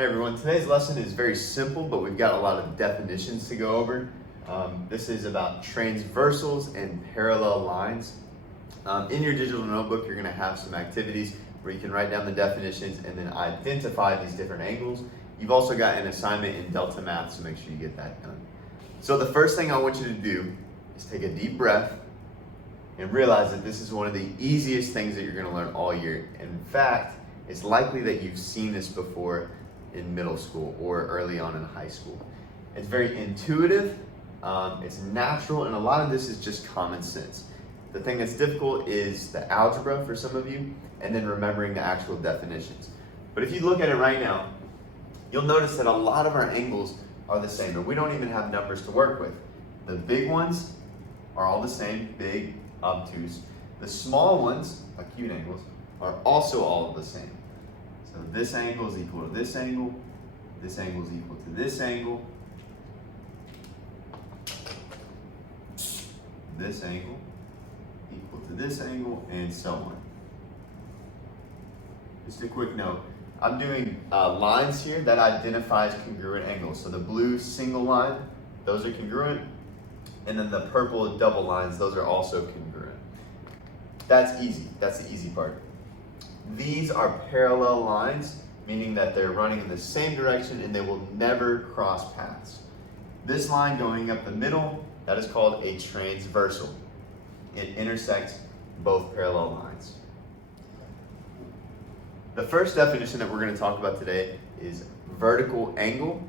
Hey everyone, today's lesson is very simple, but we've got a lot of definitions to go over. This is about transversals and parallel lines. In your digital notebook, you're going to have some activities where you can write down the definitions and then identify these different angles. You've also got an assignment in Delta Math, so make sure you get that done. So the first thing I want you to do is take a deep breath and realize that this is one of the easiest things that you're going to learn all year. In fact, it's likely that you've seen this before in middle school or early on in high school. It's very intuitive, it's natural, and a lot of this is just common sense. The thing that's difficult is the algebra for some of you, and then remembering the actual definitions. But if you look at it right now, you'll notice that a lot of our angles are the same, and we don't even have numbers to work with. The big ones are all the same, big, obtuse. The small ones, acute angles, are also all the same. So this angle is equal to this angle is equal to this angle, this angle equal to this angle, and so on. Just a quick note, I'm doing lines here that identifies congruent angles. So the blue single line, those are congruent, and then the purple double lines, those are also congruent. That's easy, that's the easy part. These are parallel lines, meaning that they're running in the same direction and they will never cross paths. This line going up the middle, that is called a transversal. It intersects both parallel lines. The first definition that we're going to talk about today is vertical angle.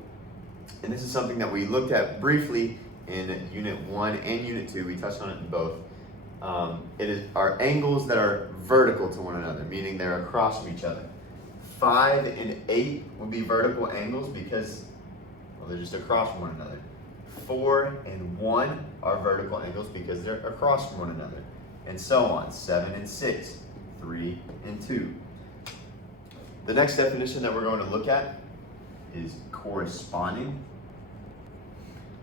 And this is something that we looked at briefly in Unit 1 and Unit 2. We touched on it in both. It are angles that are vertical to one another, meaning they're across from each other. 5 and 8 would be vertical angles because, well, they're just across from one another. 4 and 1 are vertical angles because they're across from one another. And so on. 7 and 6, 3 and 2. The next definition that we're going to look at is corresponding.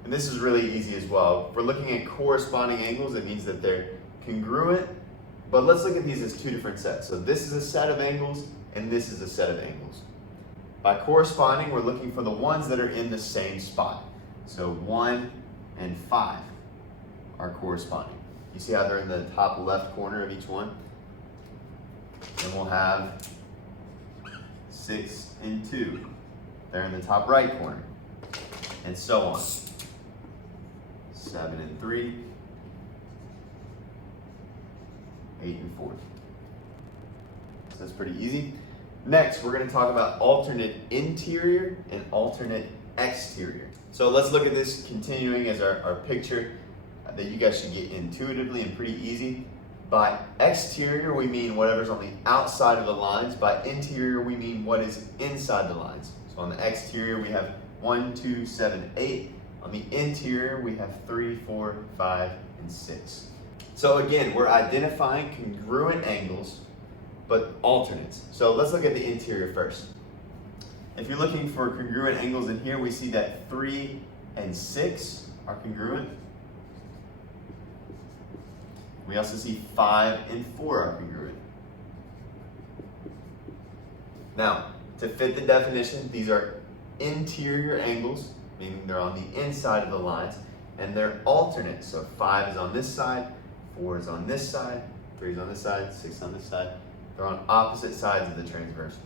And this is really easy as well. If we're looking at corresponding angles, it means that they're congruent, but let's look at these as two different sets. So this is a set of angles, and this is a set of angles. By corresponding, we're looking for the ones that are in the same spot. So 1 and 5 are corresponding. You see how they're in the top left corner of each one? Then we'll have 6 and 2. They're in the top right corner, and so on. 7 and 3, 8 and 4. So that's pretty easy. Next, we're going to talk about alternate interior and alternate exterior. So let's look at this continuing as our picture that you guys should get intuitively and pretty easy. By exterior, we mean whatever's on the outside of the lines. By interior, we mean what is inside the lines. So on the exterior, we have 1, 2, 7, 8. On the interior, we have 3, 4, 5, and 6. So again, we're identifying congruent angles, but alternates. So let's look at the interior first. If you're looking for congruent angles in here, we see that 3 and 6 are congruent. We also see 5 and 4 are congruent. Now, to fit the definition, these are interior angles, meaning they're on the inside of the lines, and they're alternate. So 5 is on this side, 4 is on this side, 3 is on this side, 6 on this side. They're on opposite sides of the transversal.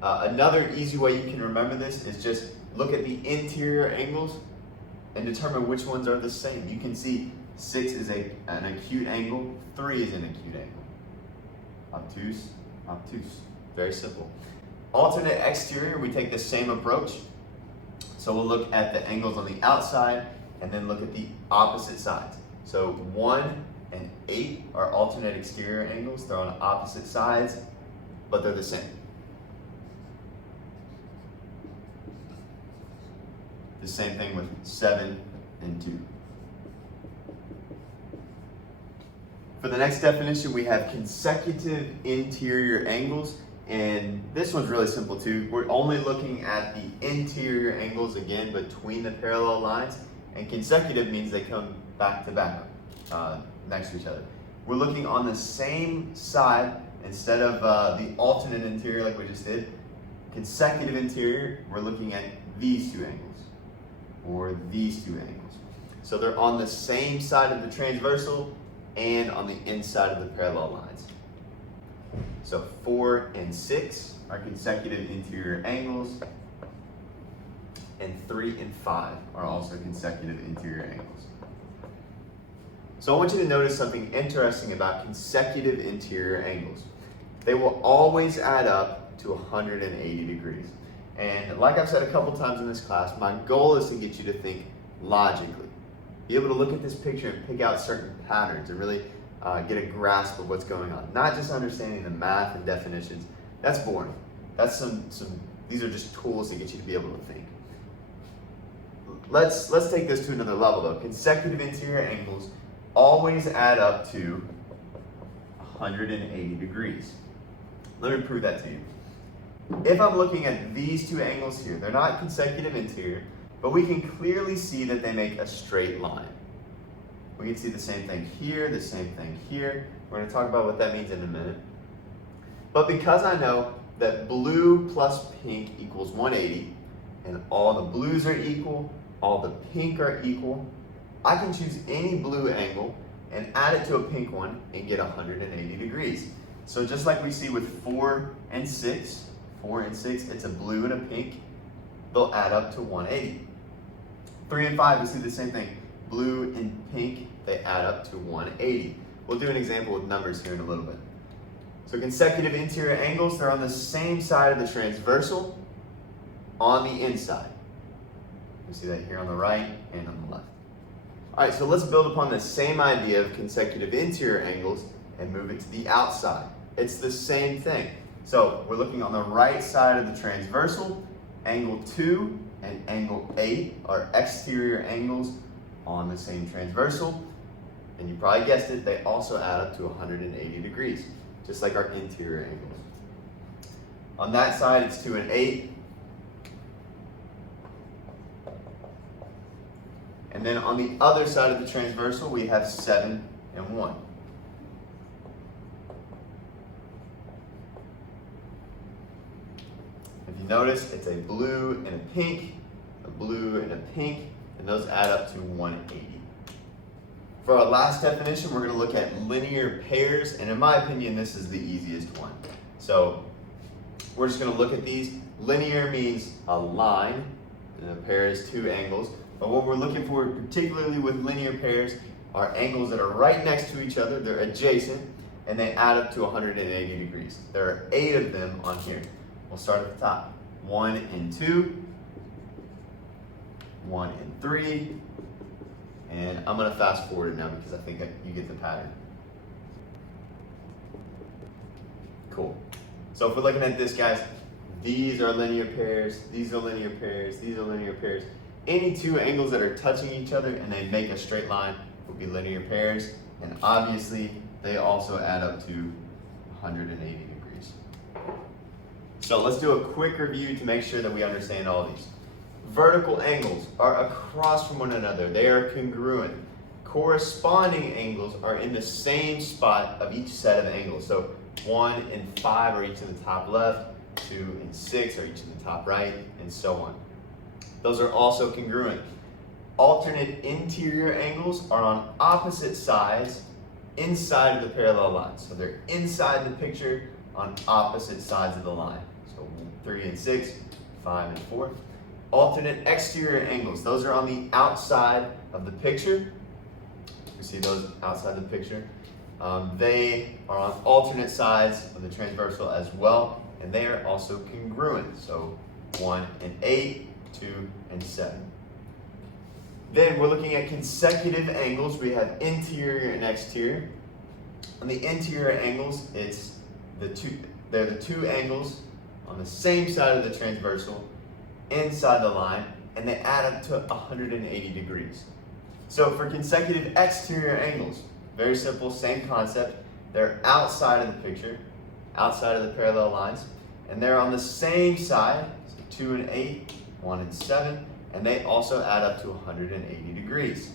Another easy way you can remember this is just look at the interior angles and determine which ones are the same. You can see 6 is an acute angle, 3 is an acute angle. Obtuse, obtuse. Very simple. Alternate exterior, we take the same approach. So we'll look at the angles on the outside and then look at the opposite sides. So 1 and 8 are alternate exterior angles. They're on opposite sides, but they're the same. The same thing with 7 and 2. For the next definition, we have consecutive interior angles. And this one's really simple too. We're only looking at the interior angles again between the parallel lines, and consecutive means they come back to back next to each other. We're looking on the same side instead of the alternate interior like we just did. Consecutive interior, we're looking at these two angles, or these two angles. So they're on the same side of the transversal and on the inside of the parallel lines. So 4 and 6 are consecutive interior angles, and 3 and 5 are also consecutive interior angles. So I want you to notice something interesting about consecutive interior angles. They will always add up to 180 degrees. And like I've said a couple times in this class, my goal is to get you to think logically. Be able to look at this picture and pick out certain patterns and really get a grasp of what's going on. Not just understanding the math and definitions. That's boring. That's these are just tools to get you to be able to think. Let's take this to another level though. Consecutive interior angles always add up to 180 degrees. Let me prove that to you. If I'm looking at these two angles here, they're not consecutive interior, but we can clearly see that they make a straight line. We can see the same thing here, the same thing here. We're going to talk about what that means in a minute. But because I know that blue plus pink equals 180, and all the blues are equal, all the pink are equal, I can choose any blue angle and add it to a pink one and get 180 degrees. So just like we see with 4 and 6, it's a blue and a pink, they'll add up to 180. 3 and 5, we see the same thing. Blue and pink, they add up to 180. We'll do an example with numbers here in a little bit. So consecutive interior angles, they're on the same side of the transversal on the inside. You see that here on the right and on the left. All right, so let's build upon the same idea of consecutive interior angles and move it to the outside. It's the same thing. So we're looking on the right side of the transversal. Angle 2 and angle 8 are exterior angles on the same transversal. And you probably guessed it, they also add up to 180 degrees, just like our interior angles. On that side, it's 2 and 8. And then on the other side of the transversal, we have 7 and 1. If you notice, it's a blue and a pink, a blue and a pink, and those add up to 180. For our last definition, we're going to look at linear pairs, and in my opinion, this is the easiest one. So we're just going to look at these. Linear means a line, and a pair is two angles. But what we're looking for, particularly with linear pairs, are angles that are right next to each other, they're adjacent, and they add up to 180 degrees. There are 8 of them on here. We'll start at the top. 1 and 2, 1 and 3, and I'm going to fast forward it now because I think you get the pattern. Cool. So if we're looking at this, guys, these are linear pairs, these are linear pairs, these are linear pairs. Any two angles that are touching each other and they make a straight line will be linear pairs, and obviously they also add up to 180 degrees. So let's do a quick review to make sure that we understand all these. Vertical angles are across from one another. They are congruent. Corresponding angles are in the same spot of each set of angles. So 1 and 5 are each in the top left, 2 and 6 are each in the top right, and so on. Those are also congruent. Alternate interior angles are on opposite sides inside of the parallel lines. So they're inside the picture on opposite sides of the line. So 3 and 6, 5 and 4. Alternate exterior angles, those are on the outside of the picture. You see those outside the picture. They are on alternate sides of the transversal as well, and they are also congruent. So 1 and 8, 2 and 7. Then we're looking at consecutive angles. We have interior and exterior. On the interior angles, they're the two angles on the same side of the transversal inside the line, and they add up to 180 degrees. So for consecutive exterior angles, very simple, same concept. They're outside of the picture, outside of the parallel lines, and they're on the same side, so 2 and 8, 1 and 7, and they also add up to 180 degrees.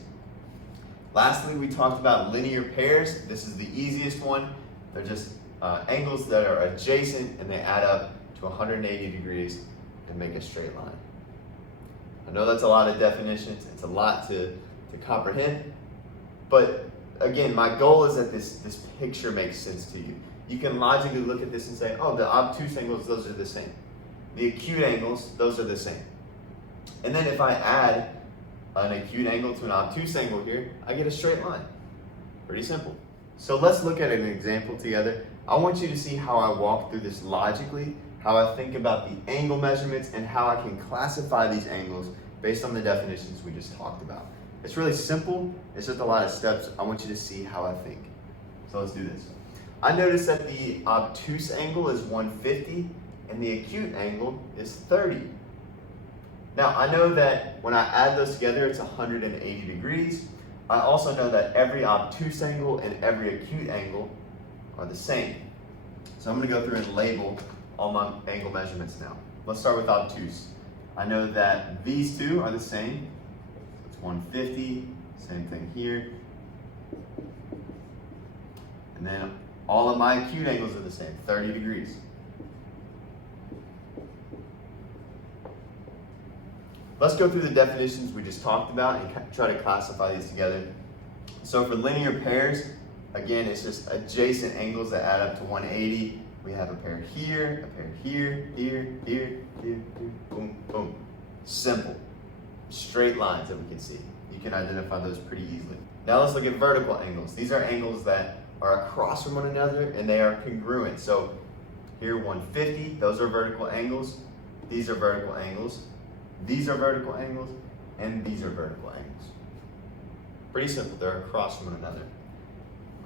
Lastly, we talked about linear pairs. This is the easiest one. They're just angles that are adjacent and they add up to 180 degrees and make a straight line. I know that's a lot of definitions, it's a lot to comprehend, but again, my goal is that this picture makes sense to you. You can logically look at this and say, oh, the obtuse angles, those are the same. The acute angles, those are the same. And then if I add an acute angle to an obtuse angle here, I get a straight line. Pretty simple. So let's look at an example together. I want you to see how I walk through this logically, how I think about the angle measurements, and how I can classify these angles based on the definitions we just talked about. It's really simple, it's just a lot of steps. I want you to see how I think. So let's do this. I notice that the obtuse angle is 150 and the acute angle is 30. Now I know that when I add those together, it's 180 degrees. I also know that every obtuse angle and every acute angle are the same. So I'm gonna go through and label all my angle measurements now. Let's start with obtuse. I know that these two are the same. So it's 150, same thing here. And then all of my acute angles are the same, 30 degrees. Let's go through the definitions we just talked about and try to classify these together. So for linear pairs, again, it's just adjacent angles that add up to 180. We have a pair here, a pair here, here, here, here, here, boom, boom. Simple. Straight lines that we can see. You can identify those pretty easily. Now let's look at vertical angles. These are angles that are across from one another and they are congruent. So here 150, those are vertical angles. These are vertical angles. These are vertical angles, and these are vertical angles. Pretty simple, they're across from one another.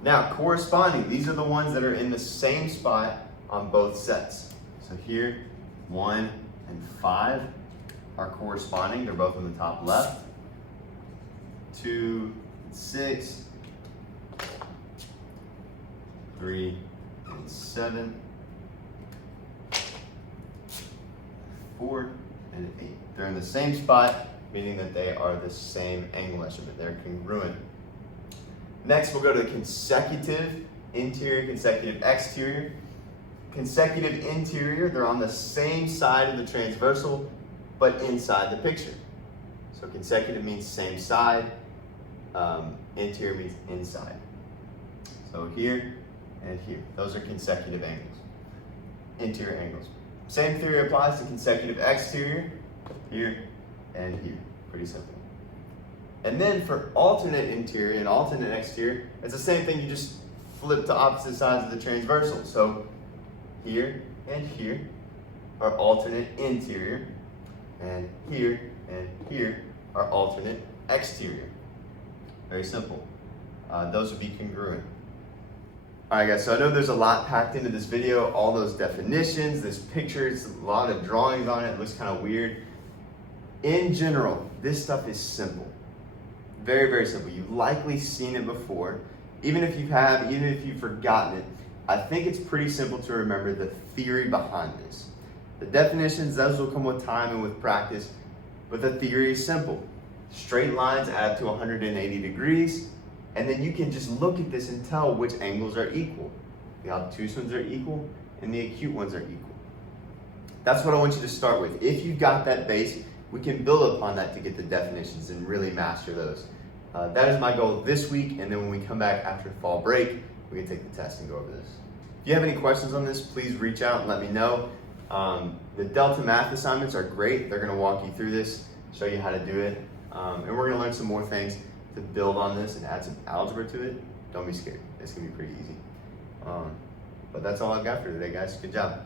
Now, corresponding, these are the ones that are in the same spot on both sets. So here, 1 and 5 are corresponding, they're both on the top left. 2 and 6, 3 and 7, 4 and 8. They're in the same spot, meaning that they are the same angle measurement. They're congruent. Next, we'll go to the consecutive interior, consecutive exterior. Consecutive interior, they're on the same side of the transversal, but inside the picture. So consecutive means same side, interior means inside. So here and here, those are consecutive angles, interior angles. Same theory applies to consecutive exterior, here and here. Pretty simple. And then for alternate interior and alternate exterior, it's the same thing, you just flip to opposite sides of the transversal. So here and here are alternate interior, and here are alternate exterior. Very simple. Those would be congruent. Alright guys, so I know there's a lot packed into this video, all those definitions, this picture, it's a lot of drawings on it, it looks kind of weird. In general, this stuff is simple. Very, very simple. You've likely seen it before. Even if you have, even if you've forgotten it, I think it's pretty simple to remember the theory behind this. The definitions, those will come with time and with practice, but the theory is simple. Straight lines add up to 180 degrees, and then you can just look at this and tell which angles are equal. The obtuse ones are equal, and the acute ones are equal. That's what I want you to start with. If you got that base, we can build upon that to get the definitions and really master those. That is my goal this week, and then when we come back after fall break, we can take the test and go over this. If you have any questions on this, please reach out and let me know. The Delta math assignments are great. They're gonna walk you through this, show you how to do it, and we're gonna learn some more things to build on this and add some algebra to it. Don't be scared, it's gonna be pretty easy. But that's all I've got for today, guys. Good job.